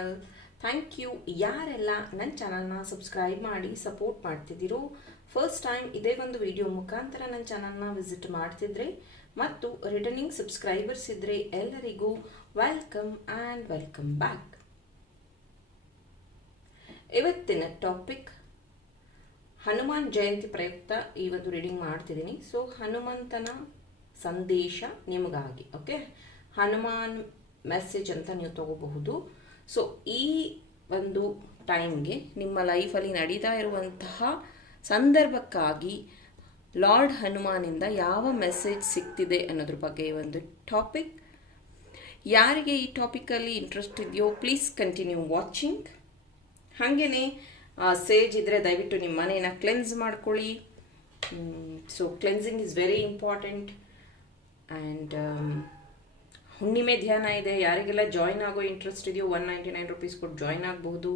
Channel thank you ಯಾರೆಲ್ಲ ನನ್ನ ಚಾನಲ್ನ ಸಬ್ಸ್ಕ್ರೈಬ್ ಮಾಡಿ ಸಪೋರ್ಟ್ ಮಾಡ್ತಿದ್ದೀರೋ ಫಸ್ಟ್ ಟೈಮ್ ಇದೇ ಒಂದು ವಿಡಿಯೋ ಮುಖಾಂತರ ನನ್ನ ಚಾನಲ್ನ ವಿಸಿಟ್ ಮಾಡ್ತಿದ್ರೆ ಮತ್ತು ರಿಟರ್ನಿಂಗ್ ಸಬ್ಸ್ಕ್ರೈಬರ್ಸ್ ಇದ್ರೆ ಎಲ್ಲರಿಗೂ ವೆಲ್ಕಮ್ ಆ್ಯಂಡ್ ವೆಲ್ಕಮ್ ಬ್ಯಾಕ್ ಇವತ್ತಿನ ಟಾಪಿಕ್ ಹನುಮಾನ್ ಜಯಂತಿ ಪ್ರಯುಕ್ತ ಇವತ್ತು ರೀಡಿಂಗ್ ಮಾಡ್ತಿದ್ದೀನಿ. ಸೊ ಹನುಮಂತನ ಸಂದೇಶ ನಿಮಗಾಗಿ ಓಕೆ ಹನುಮಾನ್ ಮೆಸೇಜ್ ಅಂತ ನೀವು ತಗೋಬಹುದು. ಸೊ ಈ ಒಂದು ಟೈಮ್ಗೆ ನಿಮ್ಮ ಲೈಫಲ್ಲಿ ನಡೀತಾ ಇರುವಂತಹ ಸಂದರ್ಭಕ್ಕಾಗಿ ಲಾರ್ಡ್ ಹನುಮಾನಿಂದ ಯಾವ ಮೆಸೇಜ್ ಸಿಗ್ತಿದೆ ಅನ್ನೋದ್ರ ಬಗ್ಗೆ ಒಂದು ಟಾಪಿಕ್ ಯಾರಿಗೆ ಈ ಟಾಪಿಕಲ್ಲಿ ಇಂಟ್ರೆಸ್ಟ್ ಇದೆಯೋ ಪ್ಲೀಸ್ ಕಂಟಿನ್ಯೂ ವಾಚಿಂಗ್ ಹಾಗೆಯೇ ಸೇಜ್ ಇದ್ದರೆ ದಯವಿಟ್ಟು ನಿಮ್ಮ ಮನೇನ ಕ್ಲೆನ್ಸ್ ಮಾಡ್ಕೊಳ್ಳಿ. So cleansing is very important and ಹುಣ್ಣಿಮೆ ಧ್ಯಾನ ಇದೆ, ಯಾರಿಗೆಲ್ಲ ಜಾಯ್ನ್ ಆಗೋ ಇಂಟ್ರೆಸ್ಟ್ ಇದೆಯೋ ಒನ್ ನೈಂಟಿ ನೈನ್ ರುಪೀಸ್ ಕೊಟ್ಟು ಜಾಯ್ನ್ ಆಗಬಹುದು.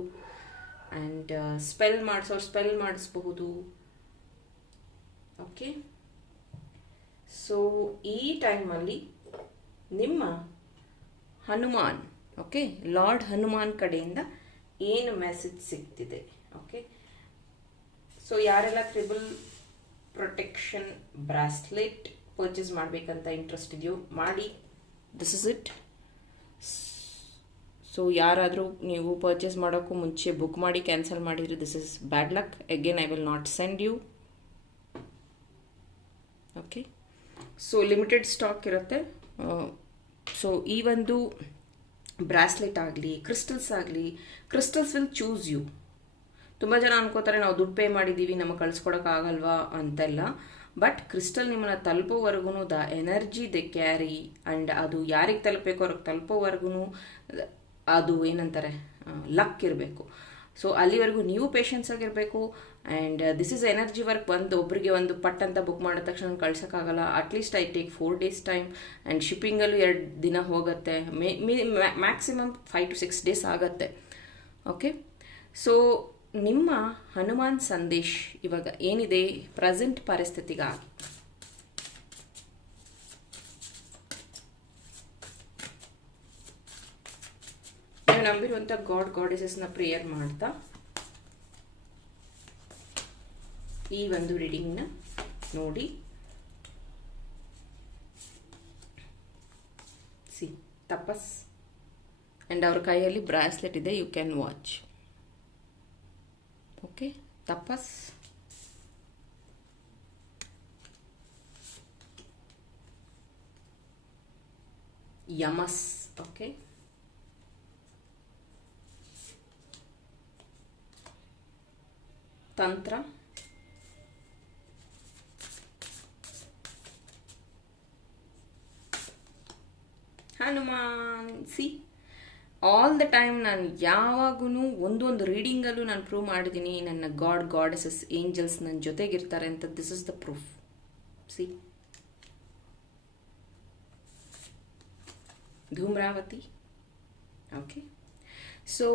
ಆ್ಯಂಡ್ ಸ್ಪೆಲ್ ಮಾಡಿಸೋರು ಸ್ಪೆಲ್ ಮಾಡಿಸ್ಬಹುದು. ಓಕೆ ಸೊ ಈ ಟೈಮಲ್ಲಿ ನಿಮ್ಮ ಹನುಮಾನ್ ಓಕೆ ಲಾರ್ಡ್ ಹನುಮಾನ್ ಕಡೆಯಿಂದ ಏನು ಮೆಸೇಜ್ ಸಿಗ್ತಿದೆ ಓಕೆ ಸೊ ಯಾರೆಲ್ಲ ತ್ರಿಬಲ್ ಪ್ರೊಟೆಕ್ಷನ್ ಬ್ರಾಸ್ಲೆಟ್ ಪರ್ಚೇಸ್ ಮಾಡಬೇಕಂತ ಇಂಟ್ರೆಸ್ಟ್ ಇದೆಯೋ, ಮಾಡಿ. ದಿಸ್ ಇಸ್ ಇಟ್ ಸೊ ಯಾರಾದರೂ ನೀವು ಪರ್ಚೇಸ್ ಮಾಡೋಕ್ಕೂ ಮುಂಚೆ ಬುಕ್ ಮಾಡಿ ಕ್ಯಾನ್ಸಲ್ ಮಾಡಿದರೆ this is bad luck again I will not send you okay so limited stock ಇರುತ್ತೆ. ಸೊ ಈ ಒಂದು ಬ್ರಾಸ್ಲೆಟ್ ಆಗಲಿ ಕ್ರಿಸ್ಟಲ್ಸ್ ಆಗಲಿ ಕ್ರಿಸ್ಟಲ್ಸ್ ವಿಲ್ ಚೂಸ್ ಯು ತುಂಬ ಜನ ಅನ್ಕೋತಾರೆ, ನಾವು ದುಡ್ಡು ಪೇ ಮಾಡಿದ್ದೀವಿ, ನಮಗೆ ಕಳಿಸ್ಕೊಡೋಕ್ಕಾಗಲ್ವಾ ಅಂತೆಲ್ಲ. ಬಟ್ ಕ್ರಿಸ್ಟಲ್ ನಿಮ್ಮನ್ನ ತಲುಪೋವರೆಗೂ the energy they carry and ಅದು ಯಾರಿಗೆ ತಲುಪಬೇಕು ಅವ್ರಿಗೆ ತಲುಪೋವರೆಗೂ ಅದು ಏನಂತಾರೆ ಲಕ್ ಇರಬೇಕು. ಸೊ ಅಲ್ಲಿವರೆಗೂ ನೀವು ಪೇಷನ್ಸ್ ಆಗಿರಬೇಕು and this is energy work ಬಂದು ಒಬ್ಬರಿಗೆ ಒಂದು ಪಟ್ ಅಂತ ಬುಕ್ ಮಾಡಿದ ತಕ್ಷಣ ಕಳ್ಸೋಕ್ಕಾಗಲ್ಲ. At least I take four days time and ಶಿಪ್ಪಿಂಗಲ್ಲೂ ಎರಡು ದಿನ ಹೋಗುತ್ತೆ. May maximum five to six days ಆಗುತ್ತೆ. ಓಕೆ ಸೊ ನಿಮ್ಮ ಹನುಮಾನ್ ಸಂದೇಶ್ ಇವಾಗ ಏನಿದೆ ಪ್ರೆಸೆಂಟ್ ಪರಿಸ್ಥಿತಿಗಾಗಿ? ನೀವು ನಂಬಿರುವಂಥ ಗಾಡ್ ಗಾಡೆಸಸ್ನ ಪ್ರೇಯರ್ ಮಾಡ್ತಾ, ಈ ಒಂದು ರೀಡಿಂಗ್ನ ನೋಡಿ. ಸಿ ತಪಸ್. ಆ್ಯಂಡ್ ಅವ್ರ ಕೈಯಲ್ಲಿ ಬ್ರಾಸ್ಲೆಟ್ ಇದೆ ಯು ಕ್ಯಾನ್ ವಾಚ್ ಓಕೆ ತಪಸ್ ಯಮಸ್ ಓಕೆ ತಂತ್ರ Hanuman see all the time ನಾನು ಯಾವಾಗೂ ಒಂದೊಂದು ರೀಡಿಂಗಲ್ಲೂ ನಾನು ಪ್ರೂವ್ ಮಾಡಿದ್ದೀನಿ ನನ್ನ ಗಾಡ್ ಗಾಡೆಸಸ್ ಏಂಜಲ್ಸ್ ನನ್ನ ಜೊತೆಗಿರ್ತಾರೆ ಅಂತ this is the proof see Dhumravati? Okay so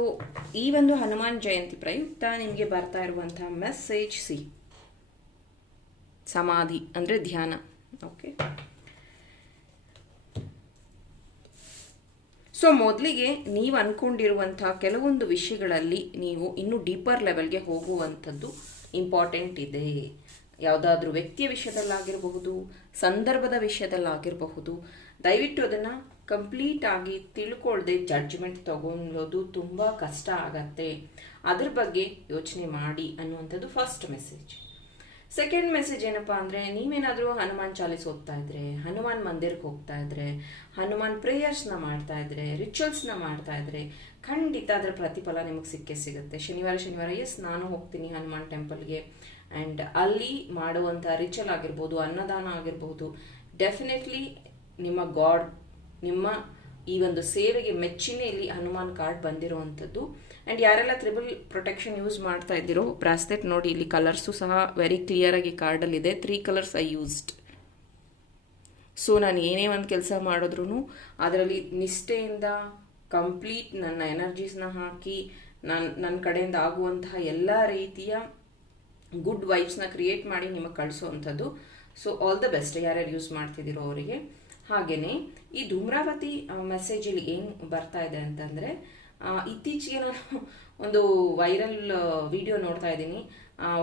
ಈ ಒಂದು ಹನುಮಾನ್ ಜಯಂತಿ ಪ್ರಯುಕ್ತ ನಿಮಗೆ ಬರ್ತಾ ಇರುವಂತಹ ಮೆಸೇಜ್ ಸಿ ಸಮಾಧಿ ಅಂದರೆ ಧ್ಯಾನ. ಓಕೆ ಸೊ ಮೊದಲಿಗೆ ನೀವು ಅಂದ್ಕೊಂಡಿರುವಂಥ ಕೆಲವೊಂದು ವಿಷಯಗಳಲ್ಲಿ ನೀವು ಇನ್ನೂ ಡೀಪರ್ ಲೆವೆಲ್ಗೆ ಹೋಗುವಂಥದ್ದು ಇಂಪಾರ್ಟೆಂಟ್ ಇದೆ. ಯಾವುದಾದ್ರೂ ವ್ಯಕ್ತಿಯ ವಿಷಯದಲ್ಲಾಗಿರಬಹುದು, ಸಂದರ್ಭದ ವಿಷಯದಲ್ಲಾಗಿರಬಹುದು. ದಯವಿಟ್ಟು ಅದನ್ನು ಕಂಪ್ಲೀಟ್ ಆಗಿ ತಿಳ್ಕೊಳ್ಳದೆ ಜಡ್ಜ್ಮೆಂಟ್ ತಗೊಳ್ಳೋದು ತುಂಬ ಕಷ್ಟ ಆಗತ್ತೆ. ಅದ್ರ ಬಗ್ಗೆ ಯೋಚನೆ ಮಾಡಿ ಅನ್ನುವಂಥದ್ದು ಫಸ್ಟ್ ಮೆಸೇಜ್ ಸೆಕೆಂಡ್ ಮೆಸೇಜ್ ಏನಪ್ಪ ಅಂದರೆ, ನೀವೇನಾದರೂ ಹನುಮಾನ್ ಚಾಲೀಸ್ ಓದ್ತಾ ಇದ್ರೆ, ಹನುಮಾನ್ ಮಂದಿರಕ್ಕೆ ಹೋಗ್ತಾ ಇದ್ರೆ, ಹನುಮಾನ್ ಪ್ರೇಯರ್ಸ್ನ ಮಾಡ್ತಾ ಇದ್ರೆ ರಿಚುವಲ್ಸ್ನ ಮಾಡ್ತಾ ಇದ್ರೆ, ಖಂಡಿತ ಅದರ ಪ್ರತಿಫಲ ನಿಮಗೆ ಸಿಕ್ಕೇ ಸಿಗುತ್ತೆ. ಶನಿವಾರ ಶನಿವಾರ ಎಸ್ ನಾನು ಹೋಗ್ತೀನಿ ಹನುಮಾನ್ ಟೆಂಪಲ್ಗೆ ಆ್ಯಂಡ್ ಅಲ್ಲಿ ಮಾಡುವಂಥ ರಿಚುವಲ್ ಆಗಿರ್ಬೋದು, ಅನ್ನದಾನ ಆಗಿರ್ಬೋದು ಡೆಫಿನೆಟ್ಲಿ ನಿಮ್ಮ ಗಾಡ್ ನಿಮ್ಮ ಈ ಒಂದು ಸೇವೆಗೆ ಇಲ್ಲಿ ಹನುಮಾನ್ ಕಾರ್ಡ್ ಬಂದಿರುವಂಥದ್ದು. ಆ್ಯಂಡ್ ಯಾರೆಲ್ಲ ತ್ರಿಬಲ್ ಪ್ರೊಟೆಕ್ಷನ್ ಯೂಸ್ ಮಾಡ್ತಾ ಇದ್ದೀರೋ ಬ್ರಾಸ್ಲೆಟ್ ನೋಡಿ, ಇಲ್ಲಿ ಕಲರ್ಸು ಸಹ ವೆರಿ ಕ್ಲಿಯರ್ ಕ್ಲಿಯರಾಗಿ ಕಾರ್ಡಲ್ಲಿದೆ three colours I used so ನಾನು ಏನೇ ಒಂದು ಕೆಲಸ ಮಾಡಿದ್ರೂ ಅದರಲ್ಲಿ ನಿಷ್ಠೆಯಿಂದ ಕಂಪ್ಲೀಟ್ ನನ್ನ ಎನರ್ಜೀಸ್ನ ಹಾಕಿ, ನಾನು ನನ್ನ ಕಡೆಯಿಂದ ಆಗುವಂತಹ ಎಲ್ಲ ರೀತಿಯ ಗುಡ್ ವೈಬ್ಸ್ನ ಕ್ರಿಯೇಟ್ ಮಾಡಿ ನಿಮಗೆ ಕಳಿಸೋವಂಥದ್ದು. ಸೊ ಆಲ್ ದ ಬೆಸ್ಟ್ ಯಾರ್ಯಾರು ಯೂಸ್ ಮಾಡ್ತಿದ್ದೀರೋ ಅವರಿಗೆ. ಹಾಗೆಯೇ ಈ ಧೂಮ್ರಾವತಿ ಮೆಸೇಜಲ್ಲಿ ಏನು ಬರ್ತಾ ಇದೆ ಅಂತಂದರೆ ಇತ್ತೀಚೆಗೆ ನಾನು ಒಂದು ವೈರಲ್ ವಿಡಿಯೋ ನೋಡ್ತಾ ಇದ್ದೀನಿ.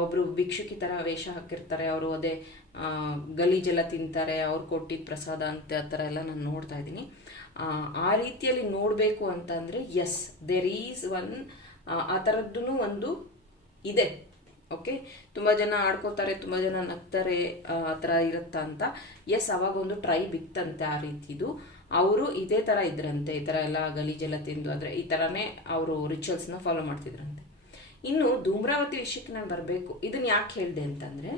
ಒಬ್ಬರು ಭಿಕ್ಷುಕಿ ಥರ ವೇಷ ಹಾಕಿರ್ತಾರೆ. ಅವರು ಅದೇ ಗಲೀಜೆಲ್ಲ ತಿಂತಾರೆ, ಅವ್ರು ಕೊಟ್ಟಿದ್ದ ಪ್ರಸಾದ ಅಂತ ಆ ಥರ ಎಲ್ಲ ನಾನು ನೋಡ್ತಾ ಇದ್ದೀನಿ. ಆ ರೀತಿಯಲ್ಲಿ ನೋಡಬೇಕು ಅಂತಂದರೆ ಎಸ್ ದೆರ್ ಈಸ್ ಒನ್ ಆ ಥರದ್ದು ಒಂದು ಇದೆ. ಓಕೆ ತುಂಬ ಜನ ಆಡ್ಕೋತಾರೆ ತುಂಬ ಜನ ನಗ್ತಾರೆ, ಆ ಥರ ಇರುತ್ತಾ ಅಂತ. ಎಸ್ ಅವಾಗ ಒಂದು ಟ್ರೈಬ್ ಇತ್ತಂತೆ ಆ ರೀತಿದು ಅವರು ಇದೇ ಥರ ಇದ್ರಂತೆ, ಈ ಥರ ಎಲ್ಲ ಗಲೀಜೆಲ್ಲ ತಿಂದು ಅಂದರೆ ಈ ಥರನೇ ಅವರು ರಿಚುವಲ್ಸ್ನ ಫಾಲೋ ಮಾಡ್ತಿದ್ರಂತೆ. ಇನ್ನು ಧೂಮ್ರಾವತಿ ವಿಷಯಕ್ಕೆ ನಾನು ಬರಬೇಕು. ಇದನ್ನ ಯಾಕೆ ಹೇಳಿದೆ ಅಂತಂದರೆ,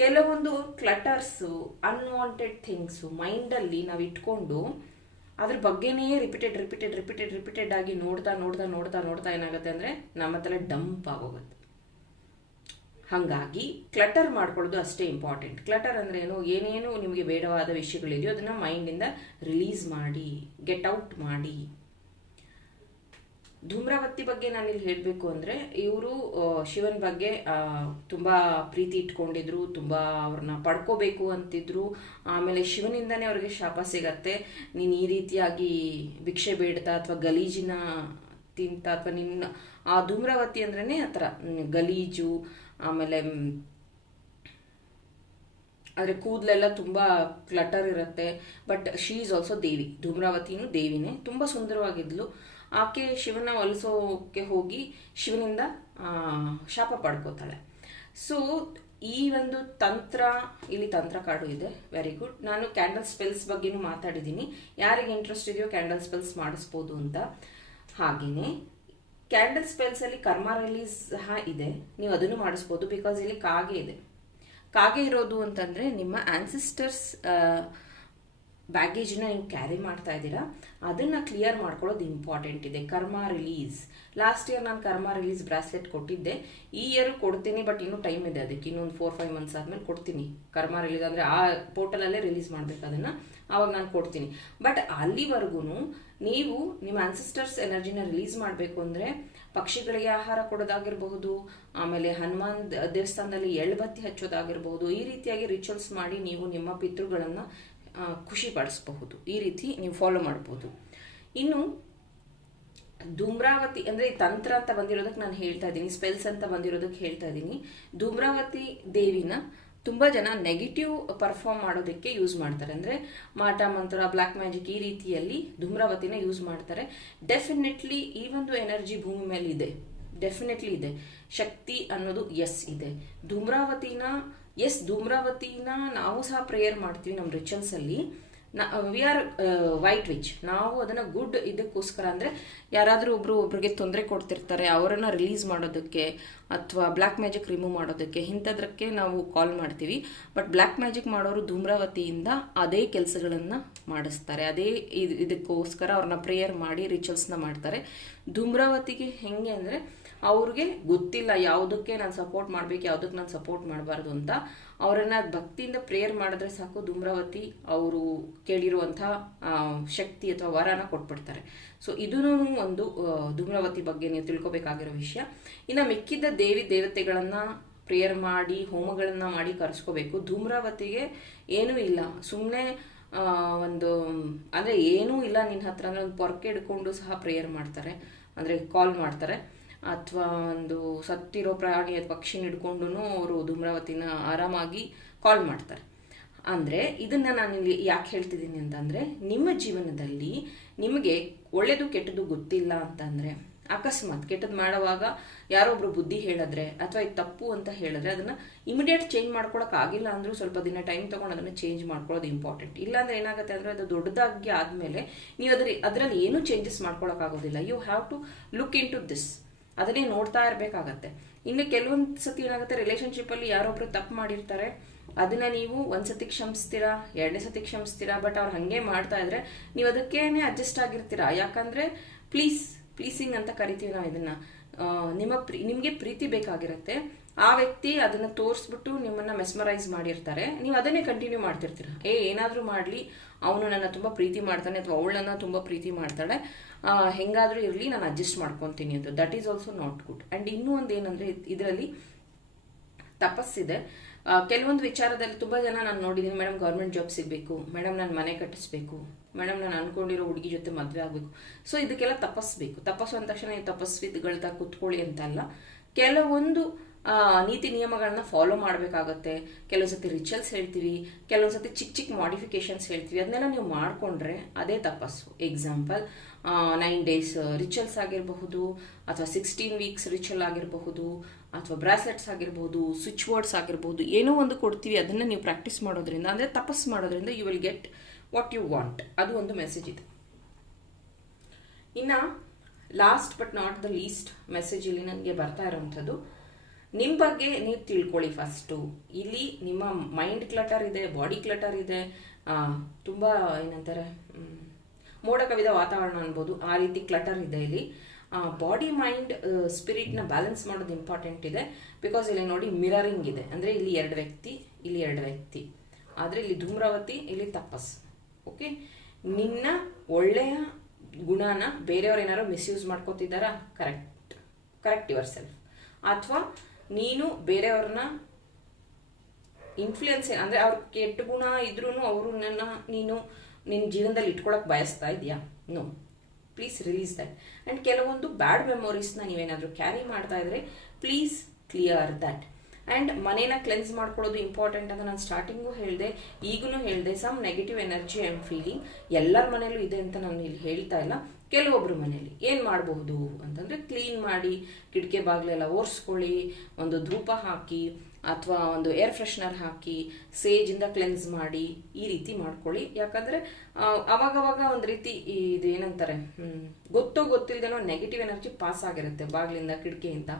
ಕೆಲವೊಂದು ಕ್ಲಟರ್ಸು ಅನ್ವಾಂಟೆಡ್ ಥಿಂಗ್ಸು ಮೈಂಡಲ್ಲಿ ನಾವು ಇಟ್ಕೊಂಡು ಅದ್ರ ಬಗ್ಗೆನೇ ರಿಪೀಟೆಡ್ ರಿಪೀಟೆಡ್ ರಿಪೀಟೆಡ್ ರಿಪೀಟೆಡ್ ಆಗಿ ನೋಡ್ತಾ ನೋಡ್ತಾ ನೋಡ್ತಾ ನೋಡ್ತಾ ಏನಾಗುತ್ತೆ ಅಂದರೆ ನಮ್ಮ ತಲೆ ಡಂಪ್ ಆಗೋಗುತ್ತೆ. ಹಾಗಾಗಿ ಕ್ಲಟರ್ ಮಾಡ್ಕೊಳ್ಳೋದು ಅಷ್ಟೇ ಇಂಪಾರ್ಟೆಂಟ್ ಕ್ಲಟರ್ ಅಂದ್ರೆ ಏನು? ಏನೇನು ನಿಮಗೆ ಬೇಡವಾದ ವಿಷಯಗಳಿದೆಯೋ ಅದನ್ನ ಮೈಂಡಿಂದ ರಿಲೀಸ್ ಮಾಡಿ ಗೆಟ್ ಔಟ್ ಮಾಡಿ. ಧೂಮ್ರಾವತಿ ಬಗ್ಗೆ ನಾನು ಇಲ್ಲಿ ಹೇಳಬೇಕು ಅಂದರೆ, ಇವರು ಶಿವನ್ ಬಗ್ಗೆ ತುಂಬಾ ಪ್ರೀತಿ ಇಟ್ಕೊಂಡಿದ್ರು, ತುಂಬಾ ಅವ್ರನ್ನ ಪಡ್ಕೋಬೇಕು ಅಂತಿದ್ರು. ಆಮೇಲೆ ಶಿವನಿಂದನೇ ಅವ್ರಿಗೆ ಶಾಪ ಸಿಗತ್ತೆ. ನೀನು ಈ ರೀತಿಯಾಗಿ ಭಿಕ್ಷೆ ಬೇಡ್ತಾ ಅಥವಾ ಗಲೀಜಿನ ತಿಂತ ಅಥವಾ ನಿನ್ನ, ಆ ಧೂಮ್ರಾವತಿ ಅಂದ್ರೇ ಆ ಗಲೀಜು ಆಮೇಲೆ ಆದರೆ ಕೂದಲೆಲ್ಲ ತುಂಬ ಕ್ಲಟರ್ ಇರುತ್ತೆ. ಬಟ್ ಶೀ ಈಸ್ ಆಲ್ಸೋ ದೇವಿ. ಧೂಮ್ರಾವತಿನೂ ದೇವಿನೇ. ತುಂಬ ಸುಂದರವಾಗಿದ್ಲು. ಆಕೆ ಶಿವನ ಹೊಲಿಸೋಕೆ ಹೋಗಿ ಶಿವನಿಂದ ಶಾಪ ಪಡ್ಕೋತಾಳೆ. ಸೊ ಈ ಒಂದು ತಂತ್ರ, ಇಲ್ಲಿ ತಂತ್ರ ಕಾಡು ಇದೆ. ವೆರಿ ಗುಡ್ ನಾನು ಕ್ಯಾಂಡಲ್ ಸ್ಪೆಲ್ಸ್ ಬಗ್ಗೆನೂ ಮಾತಾಡಿದ್ದೀನಿ. ಯಾರಿಗೆ ಇಂಟ್ರೆಸ್ಟ್ ಇದೆಯೋ ಕ್ಯಾಂಡಲ್ ಸ್ಪೆಲ್ಸ್ ಮಾಡಿಸ್ಬೋದು ಅಂತ. ಹಾಗೆಯೇ ಕ್ಯಾಂಡಲ್ ಸ್ಪೆಲ್ಸ್ ಅಲ್ಲಿ ಕರ್ಮ ರಿಲೀಸ್ ಸಹ ಇದೆ. ನೀವು ಅದನ್ನು ಮಾಡಿಸ್ಬೋದು ಬಿಕಾಸ್ ಇಲ್ಲಿ ಕಾಗೆ ಇದೆ. ಕಾಗೆ ಇರೋದು ಅಂತಂದ್ರೆ ನಿಮ್ಮ ಆನ್ಸಿಸ್ಟರ್ಸ್ ಬ್ಯಾಗೇಜ್ನ ನೀವು ಕ್ಯಾರಿ ಮಾಡ್ತಾ ಇದ್ದೀರಾ. ಅದನ್ನ ಕ್ಲಿಯರ್ ಮಾಡ್ಕೊಳ್ಳೋದು ಇಂಪಾರ್ಟೆಂಟ್ ಇದೆ. ಕರ್ಮ ರಿಲೀಸ್ ಲಾಸ್ಟ್ ಇಯರ್ ನಾನು ಕರ್ಮ ರಿಲೀಸ್ ಬ್ರಾಸ್ಲೆಟ್ ಕೊಟ್ಟಿದ್ದೆ. ಈ ಇಯರ್ ಕೊಡ್ತೀನಿ ಬಟ್ ಇನ್ನೂ ಟೈಮ್ ಇದೆ ಅದಕ್ಕೆ. ಇನ್ನೊಂದು ಫೋರ್ ಫೈವ್ ಮಂತ್ಸ್ ಆದ್ಮೇಲೆ ಕೊಡ್ತೀನಿ. ಕರ್ಮ ರಿಲೀಸ್ ಅಂದ್ರೆ ಆ ಪೋರ್ಟಲಲ್ಲೇ ರಿಲೀಸ್ ಮಾಡ್ಬೇಕು ಅದನ್ನ. ಆವಾಗ ನಾನು ಕೊಡ್ತೀನಿ. ಬಟ್ ಅಲ್ಲಿವರೆಗೂ ನೀವು ನಿಮ್ಮ ಆನ್ಸಿಸ್ಟರ್ಸ್ ಎನರ್ಜಿನ ರಿಲೀಸ್ ಮಾಡಬೇಕು ಅಂದ್ರೆ ಪಕ್ಷಿಗಳಿಗೆ ಆಹಾರ ಕೊಡೋದಾಗಿರಬಹುದು, ಆಮೇಲೆ ಹನುಮಾನ್ ದೇವಸ್ಥಾನದಲ್ಲಿ ಎಳ್ಬತ್ತಿ ಹಚ್ಚೋದಾಗಿರಬಹುದು, ಈ ರೀತಿಯಾಗಿ ರಿಚುವಲ್ಸ್ ಮಾಡಿ ನೀವು ನಿಮ್ಮ ಪಿತೃಗಳನ್ನು ಖುಷಿ ಪಡಿಸಬಹುದು ಈ ರೀತಿ ನೀವು ಫಾಲೋ ಮಾಡಬಹುದು ಇನ್ನು, ಧೂಮ್ರಾವತಿ ಅಂದ್ರೆ ತಂತ್ರ ಅಂತ ಬಂದಿರೋದಕ್ಕೆ ನಾನು ಹೇಳ್ತಾ ಇದ್ದೀನಿ ಸ್ಪೆಲ್ಸ್ ಅಂತ ಬಂದಿರೋದಕ್ಕೆ ಹೇಳ್ತಾ ಇದ್ದೀನಿ. ಧೂಮ್ರಾವತಿ ದೇವಿನ ತುಂಬಾ ಜನ ನೆಗೆಟಿವ್ ಪರ್ಫಾರ್ಮ್ ಮಾಡೋದಕ್ಕೆ ಯೂಸ್ ಮಾಡ್ತಾರೆ. ಅಂದ್ರೆ ಮಾಟ ಮಂತ್ರ ಬ್ಲ್ಯಾಕ್ ಮ್ಯಾಜಿಕ್ ಈ ರೀತಿಯಲ್ಲಿ ಧೂಮ್ರಾವತಿನ ಯೂಸ್ ಮಾಡ್ತಾರೆ. ಡೆಫಿನೆಟ್ಲಿ ಈ ಒಂದು ಎನರ್ಜಿ ಭೂಮಿ ಮೇಲೆ ಇದೆ. ಡೆಫಿನೆಟ್ಲಿ ಇದೆ. ಶಕ್ತಿ ಅನ್ನೋದು ಎಸ್ ಇದೆ. ಧೂಮ್ರಾವತಿನ ಎಸ್ ಧೂಮ್ರಾವತಿನ ನಾವು ಸಹ ಪ್ರೇಯರ್ ಮಾಡ್ತೀವಿ ನಮ್ಮ ರಿಚುವಲ್ಸ್ ಅಲ್ಲಿ. ವಿ ಆರ್ ವೈಟ್ ವಿಚ್ ನಾವು ಅದನ್ನ ಗುಡ್ ಇದಕ್ಕೋಸ್ಕರ ಅಂದ್ರೆ ಯಾರಾದರೂ ಒಬ್ರು ಒಬ್ರಿಗೆ ತೊಂದರೆ ಕೊಡ್ತಿರ್ತಾರೆ, ಅವರನ್ನು ರಿಲೀಸ್ ಮಾಡೋದಕ್ಕೆ ಅಥವಾ ಬ್ಲ್ಯಾಕ್ ಮ್ಯಾಜಿಕ್ ರಿಮೂವ್ ಮಾಡೋದಕ್ಕೆ ಇಂಥದ್ರಕ್ಕೆ ನಾವು ಕಾಲ್ ಮಾಡ್ತೀವಿ. ಬಟ್ ಬ್ಲ್ಯಾಕ್ ಮ್ಯಾಜಿಕ್ ಮಾಡೋರು ಧೂಮ್ರಾವತಿಯಿಂದ ಅದೇ ಕೆಲಸಗಳನ್ನು ಮಾಡಿಸ್ತಾರೆ. ಅದೇ ಇದ್- ಇದಕ್ಕೋಸ್ಕರ ಅವ್ರನ್ನ ಪ್ರೇಯರ್ ಮಾಡಿ ರಿಚುವಲ್ಸ್ನ ಮಾಡ್ತಾರೆ. ಧೂಮ್ರಾವತಿಗೆ ಹೆಂಗೆ ಅಂದ್ರೆ ಅವ್ರಿಗೆ ಗೊತ್ತಿಲ್ಲ ಯಾವುದಕ್ಕೆ ನಾನು ಸಪೋರ್ಟ್ ಮಾಡ್ಬೇಕು, ಯಾವುದಕ್ಕೆ ನಾನು ಸಪೋರ್ಟ್ ಮಾಡಬಾರ್ದು ಅಂತ. ಅವರನ್ನ ಭಕ್ತಿಯಿಂದ ಪ್ರೇಯರ್ ಮಾಡಿದ್ರೆ ಸಾಕು, ಧೂಮ್ರಾವತಿ ಅವರು ಕೇಳಿರುವಂತಹ ಶಕ್ತಿ ಅಥವಾ ವರನ ಕೊಟ್ಬಿಡ್ತಾರೆ. ಸೊ ಇದೂ ಒಂದು ಧೂಮ್ರಾವತಿ ಬಗ್ಗೆ ನೀವು ತಿಳ್ಕೊಬೇಕಾಗಿರೋ ವಿಷಯ. ಇನ್ನು ಮಿಕ್ಕಿದ್ದ ದೇವಿ ದೇವತೆಗಳನ್ನ ಪ್ರೇಯರ್ ಮಾಡಿ, ಹೋಮಗಳನ್ನ ಮಾಡಿ ಕರೆಸ್ಕೋಬೇಕು. ಧೂಮ್ರಾವತಿಗೆ ಏನೂ ಇಲ್ಲ. ಸುಮ್ಮನೆ ಒಂದು, ಅಂದ್ರೆ ಏನೂ ಇಲ್ಲ ನಿನ್ನ ಹತ್ರ. ಅಂದ್ರೆ ಒಂದು ಪೊರ್ಕೆ ಹಿಡ್ಕೊಂಡು ಸಹ ಪ್ರೇಯರ್ ಮಾಡ್ತಾರೆ. ಅಂದ್ರೆ ಕಾಲ್ ಮಾಡ್ತಾರೆ. ಅಥವಾ ಒಂದು ಸತ್ತಿರೋ ಪ್ರಾಣಿ ಅಥವಾ ಪಕ್ಷಿನ ಹಿಡ್ಕೊಂಡು ಅವರು ಧೂಮ್ರಾವತಿನ ಆರಾಮಾಗಿ ಕಾಲ್ ಮಾಡ್ತಾರೆ. ಅಂದರೆ ಇದನ್ನು ನಾನು ಇಲ್ಲಿ ಯಾಕೆ ಹೇಳ್ತಿದ್ದೀನಿ ಅಂತಂದರೆ, ನಿಮ್ಮ ಜೀವನದಲ್ಲಿ ನಿಮಗೆ ಒಳ್ಳೆಯದು ಕೆಟ್ಟದ್ದು ಗೊತ್ತಿಲ್ಲ ಅಂತಂದರೆ, ಅಕಸ್ಮಾತ್ ಕೆಟ್ಟದ್ದು ಮಾಡುವಾಗ ಯಾರೊಬ್ರು ಬುದ್ಧಿ ಹೇಳಿದ್ರೆ ಅಥವಾ ಇದು ತಪ್ಪು ಅಂತ ಹೇಳಿದ್ರೆ ಅದನ್ನು ಇಮಿಡಿಯೇಟ್ ಚೇಂಜ್ ಆಗಿಲ್ಲ ಅಂದರೂ ಸ್ವಲ್ಪ ದಿನ ಟೈಮ್ ತೊಗೊಂಡು ಅದನ್ನು ಚೇಂಜ್ ಮಾಡ್ಕೊಳ್ಳೋದು ಇಂಪಾರ್ಟೆಂಟ್ ಇಲ್ಲಾಂದ್ರೆ ಏನಾಗುತ್ತೆ ಅಂದರೆ ಅದು ದೊಡ್ಡದಾಗಿ ಆದಮೇಲೆ ನೀವು ಅದ್ರ ಅದರಲ್ಲಿ ಏನೂ changes ಮಾಡ್ಕೊಳ್ಳೋಕ್ಕಾಗೋದಿಲ್ಲ you have to look into this ಅದನ್ನೇ ನೋಡ್ತಾ ಇರಬೇಕಾಗತ್ತೆ. ಇನ್ನು ಕೆಲವೊಂದು ಸತಿ ಏನಾಗುತ್ತೆ ರಿಲೇಶನ್ಶಿಪ್ ಅಲ್ಲಿ ಯಾರೊಬ್ರು ತಪ್ಪು ಮಾಡಿರ್ತಾರೆ, ಅದನ್ನ ನೀವು ಒಂದ್ಸತಿ ಕ್ಷಮಿಸ್ತೀರಾ, ಎರಡನೇ ಸತಿ ಕ್ಷಮಿಸ್ತೀರಾ ಬಟ್ ಅವ್ರು ಹಂಗೆ ಮಾಡ್ತಾ ಇದ್ರೆ ನೀವು ಅದಕ್ಕೇನೆ ಅಡ್ಜಸ್ಟ್ ಆಗಿರ್ತೀರಾ. ಯಾಕಂದ್ರೆ ಪ್ಲೀಸ್ ಪ್ಲೀಸಿಂಗ್ ಅಂತ ಕರಿತೀವಿ ನಾವು ಇದನ್ನ ನಿಮ್ಮ ಪ್ರೀ, ನಿಮಗೆ ಪ್ರೀತಿ ಬೇಕಾಗಿರುತ್ತೆ. ಆ ವ್ಯಕ್ತಿ ಅದನ್ನ ತೋರಿಸ್ಬಿಟ್ಟು ನಿಮ್ಮನ್ನ ಮೆಸ್ಮರೈಸ್ ಮಾಡಿರ್ತಾರೆ. ನೀವು ಅದನ್ನೇ ಕಂಟಿನ್ಯೂ ಮಾಡ್ತಿರ್ತೀರ. ಏ, ಏನಾದರೂ ಮಾಡ್ಲಿ, ಅವನು ನನ್ನ ತುಂಬಾ ಪ್ರೀತಿ ಮಾಡ್ತಾನೆ ಅಥವಾ ಅವಳನ್ನ ತುಂಬಾ ಪ್ರೀತಿ ಮಾಡ್ತಾಳೆ. ಹೆಂಗಾದ್ರೂ ಇರಲಿ, ನಾನು ಅಡ್ಜಸ್ಟ್ ಮಾಡ್ಕೊತೀನಿ ಅಂತ. That is also not good and ಇನ್ನೂ ಒಂದು ಏನಂದ್ರೆ ಇದರಲ್ಲಿ ತಪಸ್ಸಿದೆ. ಕೆಲವೊಂದು ವಿಚಾರದಲ್ಲಿ ತುಂಬಾ ಜನ ನಾನು ನೋಡಿದ್ದೀನಿ ಮೇಡಮ್, ಗೌರ್ಮೆಂಟ್ ಜಾಬ್ ಸಿಗಬೇಕು. ಮೇಡಮ್, ನಾನು ಮನೆ ಕಟ್ಟಿಸ್ಬೇಕು. ಮೇಡಮ್, ನಾನು ಅನ್ಕೊಂಡಿರೋ ಹುಡುಗಿ ಜೊತೆ ಮದುವೆ ಆಗಬೇಕು. ಸೊ ಇದಕ್ಕೆಲ್ಲ ತಪಸ್ಬೇಕು ತಪಸ್ಸು ಅಂದ ತಕ್ಷಣ ನೀವು ತಪಸ್ವಿಗಳಾಗ ಕುತ್ಕೊಳ್ಳಿ ಅಂತ ಅಲ್ಲ ಕೆಲವೊಂದು ನೀತಿ ನಿಯಮಗಳನ್ನ ಫಾಲೋ ಮಾಡಬೇಕಾಗತ್ತೆ. ಕೆಲವು ರಿಚುವಲ್ಸ್ ಹೇಳ್ತೀವಿ, ಕೆಲವು ಸತಿ ಚಿಕ್ಕ ಚಿಕ್ಕ ಮಾಡಿಫಿಕೇಶನ್ಸ್ ಹೇಳ್ತೀವಿ. ಅದನ್ನೆಲ್ಲ ನೀವು ಮಾಡಿಕೊಂಡ್ರೆ ಅದೇ ತಪಸ್ಸು. ಎಕ್ಸಾಂಪಲ್ ನೈನ್ ಡೇಸ್ ರಿಚುವಲ್ಸ್ ಆಗಿರಬಹುದು, ಅಥವಾ ಸಿಕ್ಸ್ಟೀನ್ ವೀಕ್ಸ್ ರಿಚುವಲ್ ಆಗಿರಬಹುದು, ಅಥವಾ ಬ್ರಾಸ್ಲೆಟ್ಸ್ ಆಗಿರ್ಬೋದು ಸ್ವಿಚ್ ವರ್ಡ್ಸ್ ಆಗಿರ್ಬೋದು ಏನೋ ಒಂದು ಕೊಡ್ತೀವಿ, ಅದನ್ನು ನೀವು ಪ್ರಾಕ್ಟೀಸ್ ಮಾಡೋದ್ರಿಂದ, ಅಂದರೆ ತಪಸ್ ಮಾಡೋದ್ರಿಂದ you will get what you want ಅದು ಒಂದು ಮೆಸೇಜ್ ಇದೆ. ಇನ್ನು last but not the least message ಇಲ್ಲಿ ನನಗೆ ಬರ್ತಾ ಇರೋವಂಥದ್ದು ನಿಮ್ಮ ಬಗ್ಗೆ ನೀವು ತಿಳ್ಕೊಳ್ಳಿ ಫಸ್ಟು ಇಲ್ಲಿ ನಿಮ್ಮ ಮೈಂಡ್ ಕ್ಲಟರ್ ಇದೆ ಬಾಡಿ ಕ್ಲಟರ್ ಇದೆ. ತುಂಬ ಏನಂತಾರೆ ಮೋಡ ಕವಿದ ವಾತಾವರಣ ಅನ್ಬೋದು, ಆ ರೀತಿ ಕ್ಲಟರ್ ಇದೆ ಇಲ್ಲಿ. ಬಾಡಿ ಮೈಂಡ್ ಸ್ಪಿರಿಟ್ನ ಬ್ಯಾಲೆನ್ಸ್ ಮಾಡೋದು ಇಂಪಾರ್ಟೆಂಟ್ ಇದೆ. ಬಿಕಾಸ್ ಇಲ್ಲಿ ನೋಡಿ ಮಿರರಿಂಗ್ ಇದೆ. ಅಂದರೆ ಇಲ್ಲಿ ಎರಡು ವ್ಯಕ್ತಿ, ಇಲ್ಲಿ ಎರಡು ವ್ಯಕ್ತಿ. ಆದರೆ ಇಲ್ಲಿ ಧೂಮ್ರಾವತಿ, ಇಲ್ಲಿ ತಪಸ್. ಓಕೆ ನಿನ್ನ ಒಳ್ಳೆಯ ಗುಣನ ಬೇರೆಯವ್ರು ಏನಾರು ಮಿಸ್ಯೂಸ್ ಮಾಡ್ಕೋತಿದ್ದಾರಾ? ಕರೆಕ್ಟ್ ಕರೆಕ್ಟ್ ಯುವರ್ ಸೆಲ್ಫ್ ಅಥವಾ ನೀನು ಬೇರೆಯವ್ರನ್ನ ಇನ್ಫ್ಲುಯೆನ್ಸ್ ಅಂದರೆ ಅವ್ರ ಕೆಟ್ಟ ಗುಣ ಇದ್ರೂ ಅವರು ನನ್ನ ನೀನು ನಿನ್ನ ಜೀವನದಲ್ಲಿ ಇಟ್ಕೊಳಕ್ ಬಯಸ್ತಾ ಇದೆಯಾ? No please release that and ಕೆಲವೊಂದು ಬ್ಯಾಡ್ ಮೆಮೊರೀಸ್ನ ನೀವೇನಾದರೂ ಕ್ಯಾರಿ ಮಾಡ್ತಾ ಇದ್ರೆ ಪ್ಲೀಸ್ ಕ್ಲಿಯರ್ ದಟ್ ಆ್ಯಂಡ್ ಮನೇನ ಕ್ಲೆನ್ಸ್ ಮಾಡ್ಕೊಳ್ಳೋದು ಇಂಪಾರ್ಟೆಂಟ್ ಅಂತ ನಾನು ಸ್ಟಾರ್ಟಿಂಗು ಹೇಳಿದೆ ಈಗಲೂ ಹೇಳಿದೆ some negative energy and feeling ಎಲ್ಲರ ಮನೇಲೂ ಇದೆ ಅಂತ ನಾನು ಇಲ್ಲಿ ಹೇಳ್ತಾ ಇಲ್ಲ. ಕೆಲವೊಬ್ರು ಮನೆಯಲ್ಲಿ ಏನು ಮಾಡಬಹುದು ಅಂತಂದರೆ ಕ್ಲೀನ್ ಮಾಡಿ ಕಿಟಕಿ ಬಾಗಿಲೆಲ್ಲ ಒರೆಸ್ಕೊಳ್ಳಿ, ಒಂದು ಧೂಪ ಹಾಕಿ ಅಥವಾ ಒಂದು ಏರ್ ಫ್ರೆಶ್ನರ್ ಹಾಕಿ ಸೇಜಿಂದ ಕ್ಲೆನ್ಸ್ ಮಾಡಿ ಈ ರೀತಿ ಮಾಡ್ಕೊಳ್ಳಿ. ಯಾಕಂದರೆ ಅವಾಗವಾಗ ಒಂದು ರೀತಿ ಇದು ಏನಂತಾರೆ ಗೊತ್ತೋ ಗೊತ್ತಿಲ್ಲದೇನೋ ನೆಗೆಟಿವ್ ಎನರ್ಜಿ ಪಾಸ್ ಆಗಿರುತ್ತೆ ಬಾಗಿಲಿಂದ, ಕಿಟಕಿಯಿಂದ.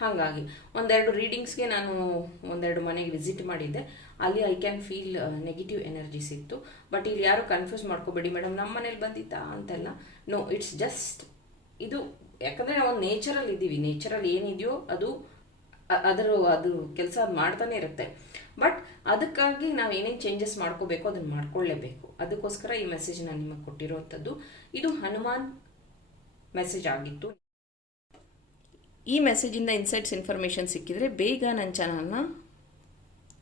ಹಾಗಾಗಿ ಒಂದೆರಡು ರೀಡಿಂಗ್ಸ್ಗೆ ನಾನು ಒಂದೆರಡು ಮನೆಗೆ ವಿಸಿಟ್ ಮಾಡಿದ್ದೆ. ಅಲ್ಲಿ I can feel negative energy ಇತ್ತು ಬಟ್ ಇಲ್ಲಿ ಯಾರು ಕನ್ಫ್ಯೂಸ್ ಮಾಡ್ಕೋಬೇಡಿ ಮೇಡಮ್ ನಮ್ಮ ಮನೇಲಿ ಬಂದಿತ್ತಾ ಅಂತೆಲ್ಲ. ನೋ, ಇಟ್ಸ್ ಜಸ್ಟ್ ಇದು, ಯಾಕಂದರೆ ನಾವು ನೇಚರಲ್ಲಿ ಇದ್ದೀವಿ. ನೇಚರಲ್ಲಿ ಏನಿದೆಯೋ ಅದು ಅದರ, ಅದು ಕೆಲಸ ಮಾಡ್ತಾನೆ ಇರುತ್ತೆ. ಬಟ್ ಅದಕ್ಕಾಗಿ ನಾವು ಏನೇನು ಚೇಂಜಸ್ ಮಾಡ್ಕೋಬೇಕು ಅದನ್ನು ಮಾಡ್ಕೊಳ್ಳೇಬೇಕು ಅದಕ್ಕೋಸ್ಕರ ಈ ಮೆಸೇಜ್ ನಾನು ನಿಮಗೆ ಕೊಟ್ಟಿರುವಂಥದ್ದು ಇದು ಹನುಮಾನ್ ಮೆಸೇಜ್ ಆಗಿತ್ತು. ಈ ಮೆಸೇಜಿಂದ ಇನ್ಸೈಟ್ಸ್ ಇನ್ಫಾರ್ಮೇಷನ್ ಸಿಕ್ಕಿದರೆ ಬೇಗ ನನ್ನ ಚಾನಲ್ನ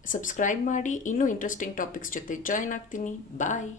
ಸಬ್ಸ್ಕ್ರೈಬ್ ಮಾಡಿ. ಇನ್ನೂ ಇಂಟ್ರೆಸ್ಟಿಂಗ್ ಟಾಪಿಕ್ಸ್ ಜೊತೆ ಜಾಯ್ನ್ ಆಗ್ತೀನಿ. ಬಾಯ್